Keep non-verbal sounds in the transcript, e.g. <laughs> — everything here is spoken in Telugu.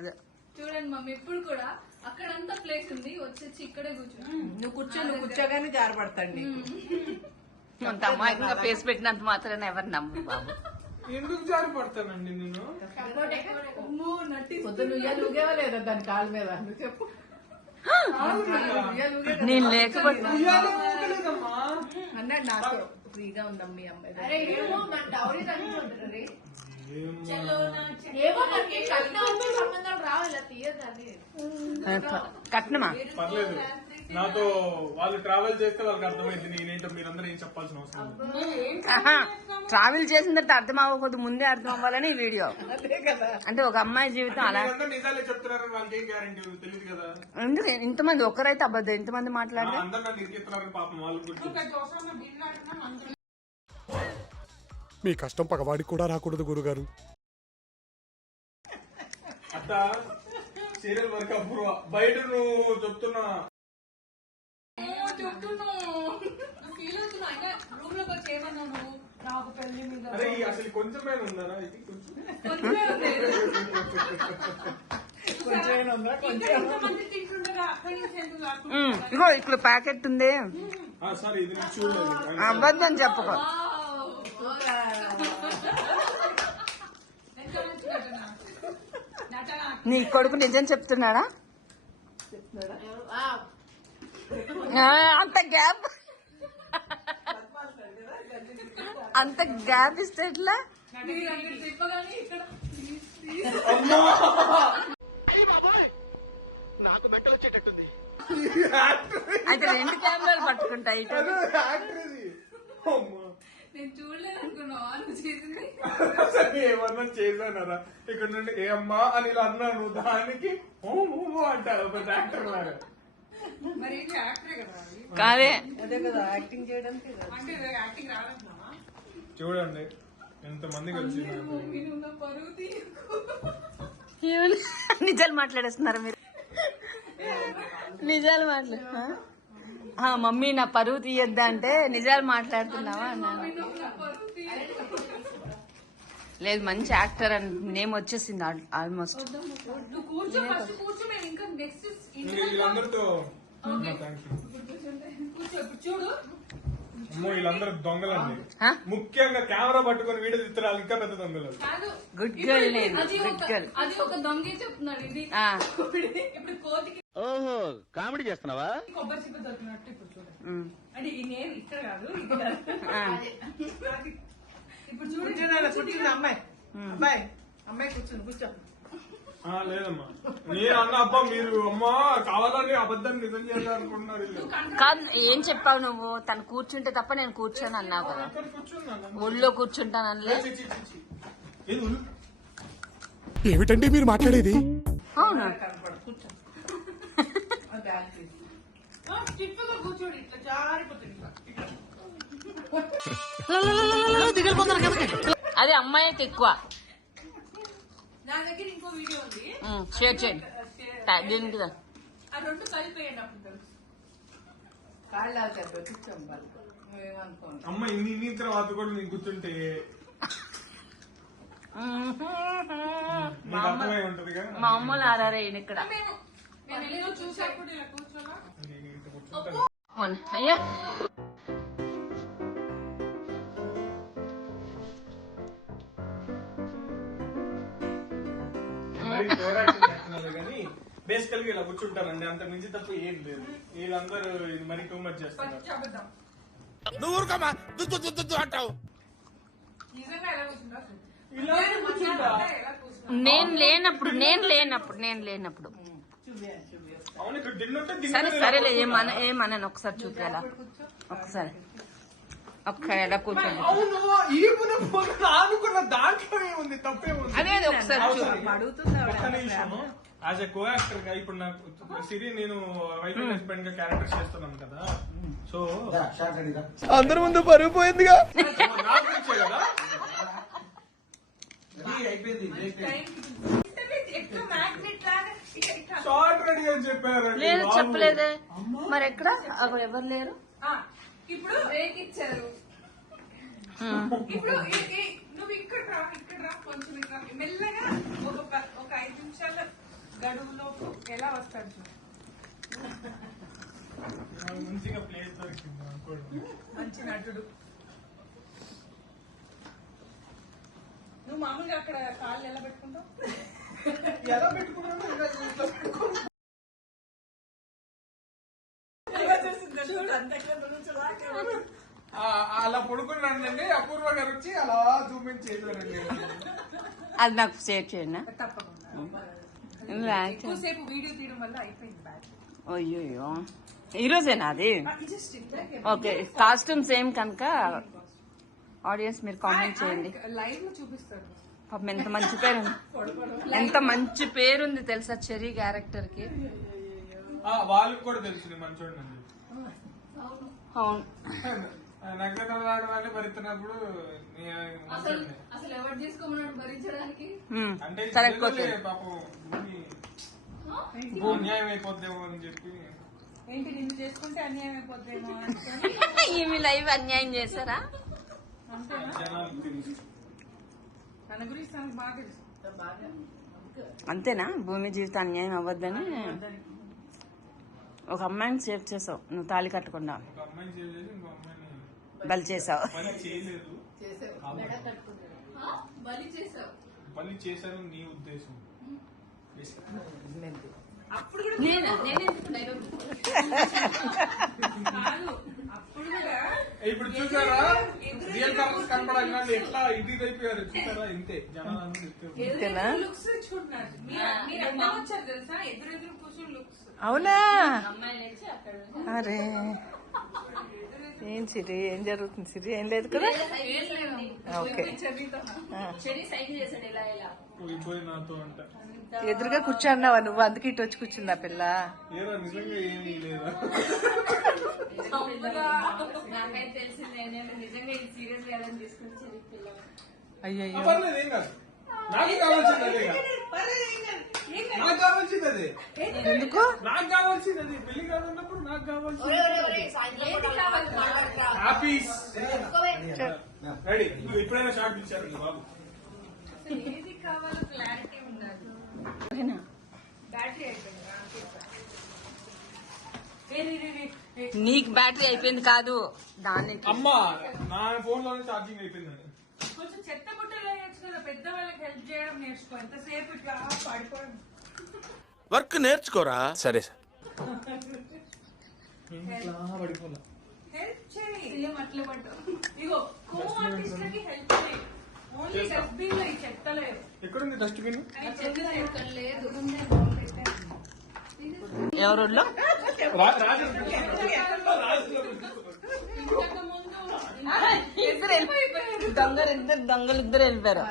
అదే. చూడండి మమ్మీ ఇప్పుడు కూడా అక్కడంతా ప్లేస్ ఉంది. వచ్చేసి ఇక్కడే కూర్చో నువ్వు కూర్చో నువ్వు కూర్చోగానే జారపడతాడు. నీకు అంత అమాయకంగా పేసి పెట్టినంత మాత్రాన ఎవరు నమ్ము బాబు. ఎందుకు జారి పడతానండి నేను పొద్దున్న ఉయ్యాలు ఊగేవా లేదా దాని కాళ్ళ మీద? నువ్వు చెప్పు. నేను లేకపోతే. అన్నాడు నాకు ఫ్రీగా ఉందమ్మ మీ అమ్మాయి అది కట్నమా? పర్లేదు. నాతో వాళ్ళు ట్రావెల్ చేస్తే వాళ్ళకి అర్థమైంది నేనేంటో మీరందరూ ఏం చెప్పాల్సిన అవసరం ట్రావెల్ చేసిన తర్వాత అర్థం అవ్వకూడదు ముందే అర్థం అవ్వాలని ఈ వీడియో. అంటే ఒక అమ్మాయి జీవితం అలా మీరందరూ నిజాలే చెప్తున్నారని వాళ్ళకి ఏం గ్యారంటీ తెలియదు కదా. ఎందుకు? ఇంతమంది ఒక్కరైతే అబద్ధం ఇంతమంది పాపం వాళ్ళు గుర్తు మీ కష్టం పగవాడికి కూడా రాకూడదు గురుగారు. సీరియల్ వర్క్ అప్రూవ్ బయట నువ్వు చెప్తున్నా. అరే అసలు కొంచెమే ఇది కొంచెం. ఇగో ఇక్కడ ప్యాకెట్ ఉంది. ఆ, సరే ఇది నేను చూడలేదు. అబద్ధం చెప్పుకో ఎంత మంచి నటన. నటన. <laughs> నీ కొడుకు నిజం చెప్తున్నాడా? ఆ, అంత గ్యాప్. అంత గ్యాప్ ఇస్తే ఎట్లా? అయితే రెండు కెమెరాలు పట్టుకుంటాయి ఇటు యాక్టర్ ఇది అమ్మా నేను చూడలేదు అనుకున్నావా నువ్వు చేసింది అసలు ఏమన్నా చేశానరా ఇక్కడ నుండి ఏ అమ్మా అని ఇలా అన్నాను దానికి ఓ ఓ అంటారు ఒక యాక్టర్ లాగా మరి ఏంటి యాక్టరే కదా అది. కాదే అదే కదా యాక్టింగ్ చేయడానికి కదా. అంటే యాక్టింగ్ రాదంటున్నావా చూడండి ఎంత మంది కలిసి పరువు తీయకు. నిజాలు మాట్లాడేస్తున్నారు మీరు నిజాలు మాట్లాడు ఆ? ఆ, మమ్మీ నా పరువు తీయొద్దా అంటే నిజాలు మాట్లాడుతున్నావా అన్నాను పరువు. లేదు మంచి యాక్టర్ అని నేమ్ వచ్చేసింది ఆల్మోస్ట్. నువ్వు కూర్చో ఫస్ట్ కూర్చో మేము ఇంకా నెక్స్ట్ ఇంక వీళ్ళందరితో అమ్మా, thank you. కూర్చో ఇప్పుడు చూడు. అమ్మో వీళ్ళందరూ దొంగలండి. ఆ? ముఖ్యంగా కెమెరా పట్టుకొని వీడియో ఇంకా పెద్ద దొంగలు. కాదు. గుడ్ గర్ల్ అది గుడ్ ఒక గర్ల్ అది ఒక దొంగే చెప్తున్నాడు ఇది. ఆ. ఇప్పుడు కోతికి ఓహో కామెడీ చేస్తున్నావా? కొబ్బరి చిప్ప దొరికినట్టు ఇప్పుడు చూడండి. అంటే ఈ ఇక్కడ కాదు. ఇప్పుడు చూడు. కూర్చున్నాడు కూర్చుంది అమ్మాయి. అమ్మాయి అమ్మాయి కూర్చుని కూర్చో ఆ, లేదమ్మా. నేను అన్న అబ్బా మీరు అమ్మా కావాలని అబద్ధం నిజం చేయాలి అనుకుంటున్నారు వీళ్ళు. కాదు ఏం చెప్పావు నువ్వు? తను కూర్చుంటే తప్ప నేను కూర్చొని అన్నావు కదా. ఒళ్ళో కూర్చుంటానలే ఏమిటండి మీరు మాట్లాడేది? అవునా? కనపడు కూర్చో కూర్చోడు. ఇట్లా జారిపోతుంది. అది అమ్మాయి అయితే ఎక్కువ. నా దగ్గర ఇంకో వీడియో ఉంది. ఉమ్, షేర్ చేయండి దీనికి అమ్మ ఇన్ని ఇన్ని తర్వాత కూడా నీకు మా అమ్మలు ఆరారే ఇక్కడ. మేము కానీ బేసికల్గా ఇలా కూర్చుంటారండి. అంత మించి తప్ప ఏం లేదు. వీళ్ళందరూ ఇది మరి టూ మచ్ చేస్తున్నారు. నువ్వు ఊరుకోమా దుద్దు దుద్దు అంటావు. నేను లేనప్పుడు నేను లేనప్పుడు నేను లేనప్పుడు. సరే సరేలే ఏమన ఏమనను ఒకసారి చూపించాలా ఒకసారి. కూర్చోండి అవును దాంట్లో ఏముంది? అదే అదే ఒకసారి ఒక్క యాజ్ ఎ కో యాక్టర్గా ఇప్పుడు నాకు సిరి నేను వైఫ్ అండ్ హస్బెండ్గా క్యారెక్టర్ చేస్తున్నాను కదా. సో అందరి ముందు పరుగు పోయిందిగా. నా గురించే కదా? ఎక్కువ మ్యాగ్నెట్ లాగా ఇక్కడ ఇక్కడ. షార్ట్ రెడీ అని చెప్పారు. లేదు చెప్పలేదే. మరి ఎక్కడ? అక్కడ ఎవరు లేరు? ఆ, ఇప్పుడు బ్రేక్ ఇచ్చారు. ఇప్పుడు నువ్వు ఇక్కడ రా ఇక్కడ రా కొంచెం ఇక్కడ. మెల్లగా ఒక ఒక ఐదు నిమిషాలు గడువులోపు ఎలా వస్తాడు మంచిగా ప్లేస్ దొరికింది. మంచి నటుడు నువ్వు మామూలుగా అక్కడ కాళ్ళు ఎలా పెట్టుకుంటావు ఎలా పెట్టుకున్నాను ఇలా ఇట్లా పెట్టుకున్నాను. ఎలా చేసింది చూడు అంత ఎట్లా నుంచోదాకా. ఆ, అలా పడుకున్నానండి అపూర్వ గారు అది నాకు షేర్ చేయండి తప్పకుండా. ఎక్కువసేపు వీడియో తీయడం వల్ల అయిపోయింది బ్యాచ్ అయ్యో ఈ రోజేనా అది? ఓకే కాస్ట్యూమ్ సేమ్ కనుక ఆడియన్స్ మీరు కామెంట్ చేయండి. లైవ్లో చూపిస్తారు. పాపం ఎంత మంచి పేరు ఉంది. <laughs> ఎంత మంచి పేరుంది తెలుసా చెరీ క్యారెక్టర్కి? ఆ, వాళ్ళకి కూడా తెలుసు అవును. నగరం రావడం భరిస్తున్నప్పుడు అసలు అసలు ఎవరు తీసుకోమన్నాడు భరించడానికి. అంటే పాపం అన్యాయం అయిపోద్దేమో అని చెప్పి. ఏంటి నిన్ను చేసుకుంటే అన్యాయం అయిపోద్దేమో <laughs> ఈమె లైవ్ అన్యాయం చేశారా? తన గురించి తనకు బాగా తెలుసు. అంతేనా? భూమి జీవితం అన్యాయం అవ్వద్దని ఒక అమ్మాయిని సేవ్ చేసావు. నువ్వు తాళి కట్టకుండా. బలి చేసావు? పని చేయలేదు. ఆ? బలి చేసావు పని చేశాను నీ ఉద్దేశం. అప్పుడు కూడా నేనా? నేనెందుకు డైలాగ్? కాదు అప్పుడు కూడా ఇప్పుడు చూసారా? రియల్ కలర్స్ కనపడంగా ఎట్లా ఇది అయిపోయారు? చూసారా? ఇంతే. జనాలు అవునా? అరే. ఏం సిరి? ఏం జరుగుతుంది సిరి? ఏం లేదు కదా? ఓకే. ఎదురుగా కూర్చున్నావా నువ్వు? అందుకే ఇటు వచ్చి కూర్చుందా పిల్ల. ఏరా ఎందుకు? నాకు కావాల్సింది అది. పెళ్ళి కాదన్నప్పుడు నాకు కావాల్సింది. రెడీ నువ్వు ఎప్పుడైనా షార్ట్ ఇచ్చారు బాబు? అసలు ఏది కావాలో క్లారిటీ ఉండాలి. బ్యాటరీ అయిపోయింది నీకు బ్యాటరీ అయిపోయింది కాదు. దానికి అమ్మా నా ఫోన్లోనే ఛార్జింగ్ అయిపోయింది కొంచెం చెత్త బుట్టలు వేయచ్చు కదా పెద్దవాళ్ళకి హెల్ప్ చేయడం నేర్చుకో. ఎంతసేపు ఇట్లా పడిపోవడం వర్క్ నేర్చుకోరా? సరే సార్. ఎక్కడుంది డస్ట్బిన్ ఎవరు దొంగలు ఇద్దరు దొంగలు ఇద్దరు వెళ్ళిపోయారు.